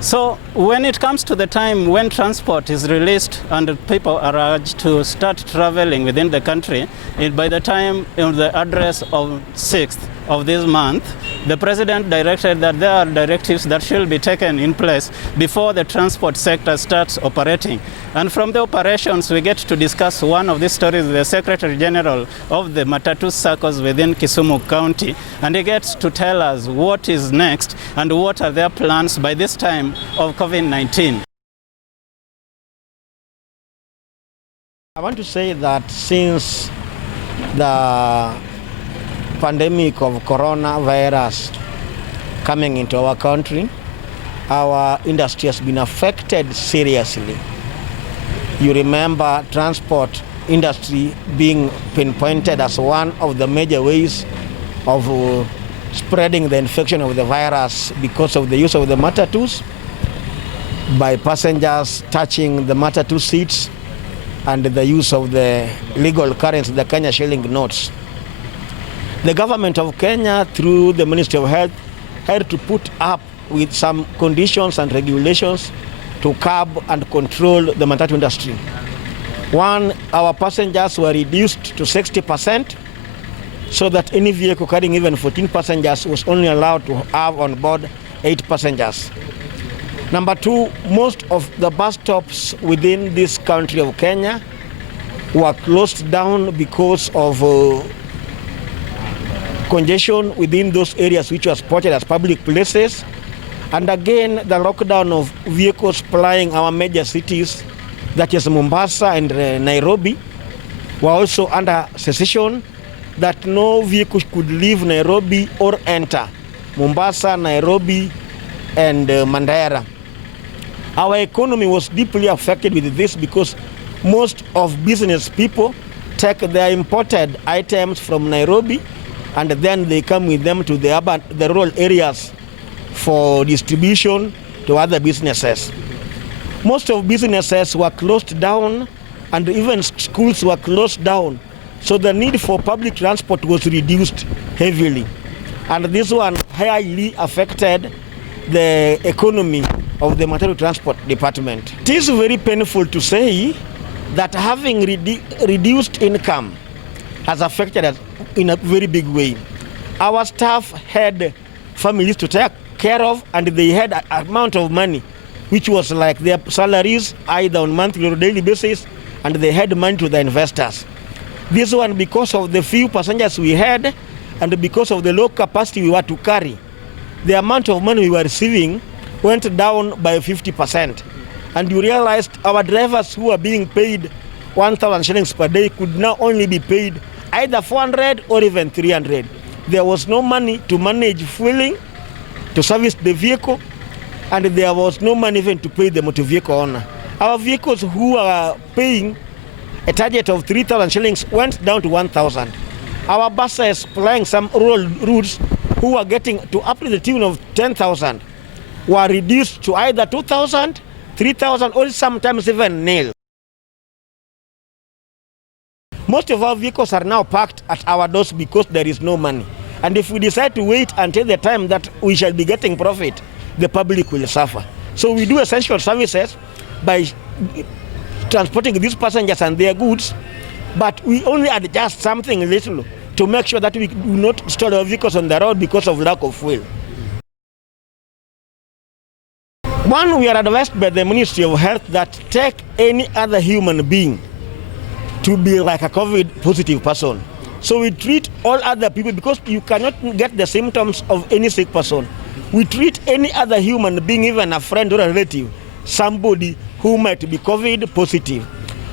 So when it comes to the time when transport is released and people are urged to start traveling within the country, by the time in the address of 6th of this month, the President directed that there are directives that should be taken in place before the transport sector starts operating. And from the operations, we get to discuss one of these stories with the Secretary General of the Matatus circles within Kisumu County. And he gets to tell us what is next and what are their plans by this time of COVID-19. I want to say that since the pandemic of coronavirus coming into our country, our industry has been affected seriously. You remember transport industry being pinpointed as one of the major ways of spreading the infection of the virus because of the use of the Matatus, by passengers touching the Matatu seats and the use of the legal currency, the Kenya shilling notes. The government of Kenya, through the Ministry of Health, had to put up with some conditions and regulations to curb and control the Matatu industry. One, our passengers were reduced to 60%, so that any vehicle carrying even 14 passengers was only allowed to have on board 8 passengers. Number two, most of the bus stops within this country of Kenya were closed down because of congestion within those areas which were spotted as public places. And again, the lockdown of vehicles plying our major cities, that is Mombasa and Nairobi, were also under cessation, that no vehicle could leave Nairobi or enter Mombasa, Nairobi, and Mandera. Our economy was deeply affected with this because most of business people take their imported items from Nairobi and then they come with them to the rural areas for distribution to other businesses. Most of businesses were closed down and even schools were closed down. So the need for public transport was reduced heavily. And this one highly affected the economy of the Matatu Transport Department. It is very painful to say that having reduced income has affected us in a very big way. Our staff had families to take care of, and they had an amount of money which was like their salaries either on monthly or daily basis, and they had money to the investors. This one, because of the few passengers we had and because of the low capacity we were to carry, the amount of money we were receiving went down by 50%. And you realized our drivers who were being paid 1,000 shillings per day could now only be paid either 400 or even 300. There was no money to manage fueling, to service the vehicle, and there was no money even to pay the motor vehicle owner. Our vehicles who are paying a target of 3,000 shillings went down to 1,000. Our buses plying some rural routes who were getting to up to the tune of 10,000 were reduced to either 2,000, 3,000, or sometimes even nil. Most of our vehicles are now parked at our doors because there is no money. And if we decide to wait until the time that we shall be getting profit, the public will suffer. So we do essential services by transporting these passengers and their goods, but we only adjust something little to make sure that we do not store our vehicles on the road because of lack of fuel. One, we are advised by the Ministry of Health that take any other human being to be like a COVID positive person. So we treat all other people, because you cannot get the symptoms of any sick person. We treat any other human being, even a friend or a relative, somebody who might be COVID positive.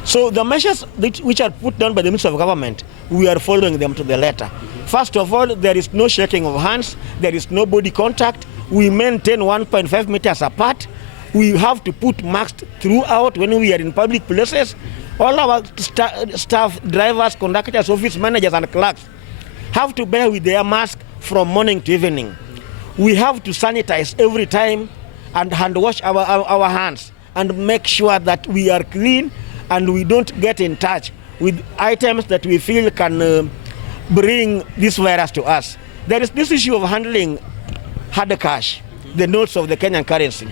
So the measures which are put down by the Ministry of Government, we are following them to the letter. First of all, there is no shaking of hands, there is no body contact. We maintain 1.5 meters apart. We have to put masks throughout when we are in public places. All our staff, drivers, conductors, office managers and clerks have to bear with their mask from morning to evening. We have to sanitize every time and hand wash our hands and make sure that we are clean and we don't get in touch with items that we feel can bring this virus to us. There is this issue of handling hard cash, the notes of the Kenyan currency.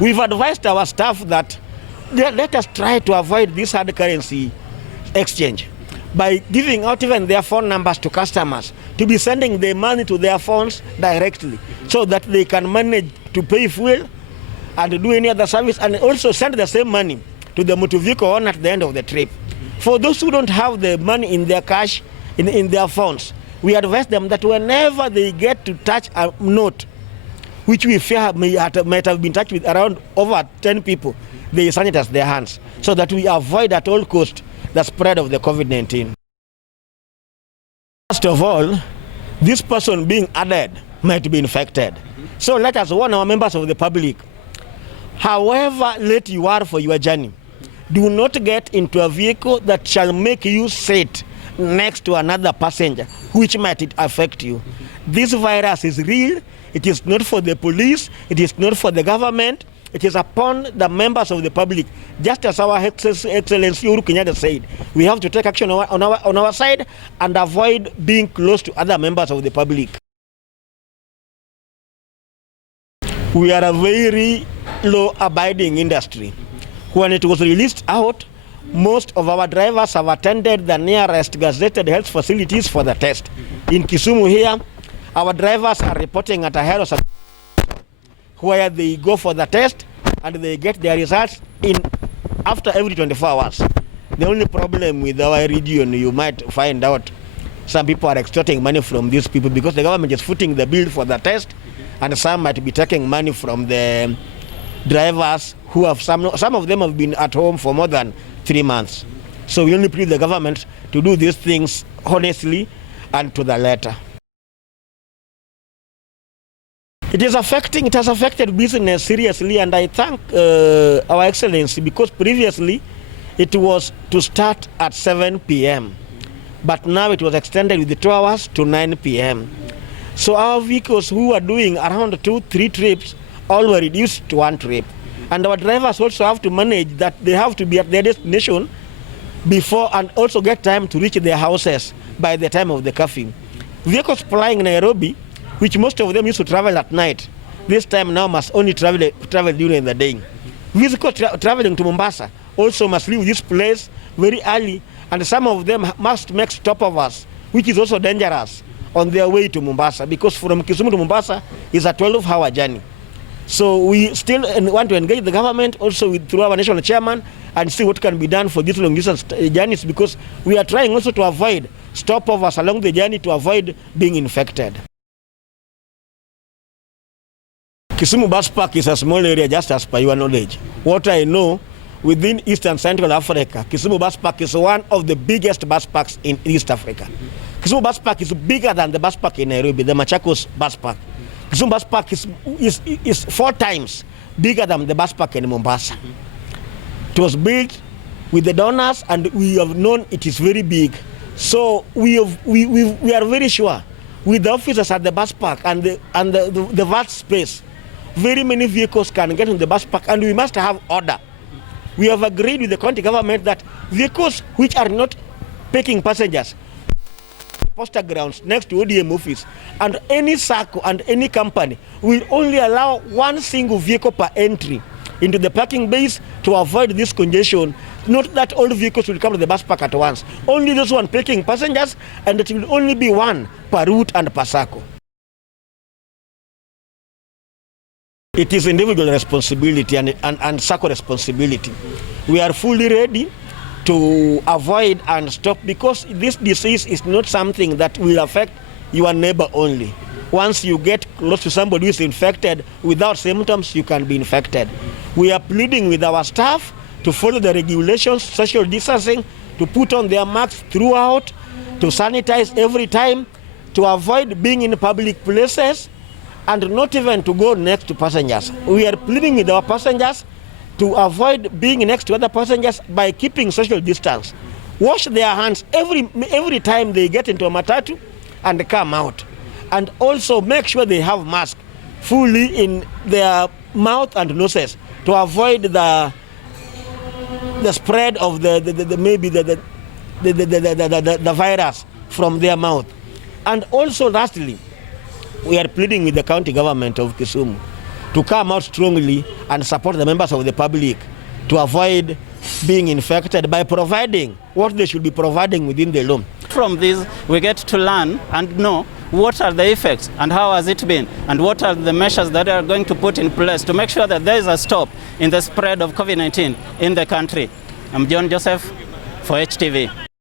We've advised our staff that let us try to avoid this hard currency exchange by giving out even their phone numbers to customers, to be sending the money to their phones directly so that they can manage to pay fuel and do any other service, and also send the same money to the motor vehicle owner at the end of the trip. For those who don't have the money in their cash, in their phones, we advise them that whenever they get to touch a note, which we fear might have been touched with around over 10 people, they sanitize their hands so that we avoid at all cost the spread of the COVID-19. First of all, this person being added might be infected. So let us warn our members of the public, however late you are for your journey, do not get into a vehicle that shall make you sit next to another passenger, which might affect you. This virus is real. It is not for the police. It is not for the government. It is upon the members of the public. Just as our Excellency Uhuru Kenyatta said, we have to take action on our side and avoid being close to other members of the public. We are a very law-abiding industry. When it was released out, most of our drivers have attended the nearest gazetted health facilities for the test. In Kisumu here, our drivers are reporting at a health where they go for the test and they get their results in after every 24 hours. The only problem with our region, you might find out some people are extorting money from these people because the government is footing the bill for the test, and some might be taking money from the drivers who have some of them have been at home for more than 3 months. So we only plead the government to do these things honestly and to the letter. It has affected business seriously, and I thank our Excellency, because previously it was to start at 7 p.m. but now it was extended with the 2 hours to 9 p.m. So our vehicles who are doing around 2-3 trips all were reduced to 1 trip. And our drivers also have to manage that they have to be at their destination before and also get time to reach their houses by the time of the curfew. Vehicles flying in Nairobi, which most of them used to travel at night, this time now must only travel during the day. Vehicles traveling to Mombasa also must leave this place very early, and some of them must make stopovers, which is also dangerous on their way to Mombasa, because from Kisumu to Mombasa is a 12-hour journey. So we still want to engage the government also through our national chairman and see what can be done for these long distance journeys, because we are trying also to avoid stopovers along the journey to avoid being infected. Kisumu Bus Park is a small area, just as per your knowledge. What I know, within East and Central Africa, Kisumu Bus Park is one of the biggest bus parks in East Africa. Kisumu Bus Park is bigger than the bus park in Nairobi, the Matatus Bus Park. Kisumu Bus Park is 4 times bigger than the bus park in Mombasa. It was built with the donors, and we have known it is very big. So we are very sure with the officers at the bus park and the vast space, very many vehicles can get in the bus park, and we must have order. We have agreed with the county government that vehicles which are not taking passengers, poster grounds next to ODM office, and any circle and any company will only allow 1 single vehicle per entry into the parking base to avoid this congestion. Not that all vehicles will come to the bus park at once. Only those one taking passengers, and it will only be 1 per route and per circle. It is individual responsibility and circle responsibility. We are fully ready to avoid and stop, because this disease is not something that will affect your neighbor only. Once you get close to somebody who is infected without symptoms, you can be infected. We are pleading with our staff to follow the regulations, social distancing, to put on their masks throughout, to sanitize every time, to avoid being in public places, and not even to go next to passengers. We are pleading with our passengers to avoid being next to other passengers by keeping social distance. Wash their hands every time they get into a matatu and come out. And also make sure they have masks fully in their mouth and noses to avoid the spread of the virus from their mouth. And also lastly, we are pleading with the county government of Kisumu to come out strongly and support the members of the public to avoid being infected by providing what they should be providing within the law. From this, we get to learn and know what are the effects and how has it been and what are the measures that are going to put in place to make sure that there is a stop in the spread of COVID-19 in the country. I'm John Joseph for HTV.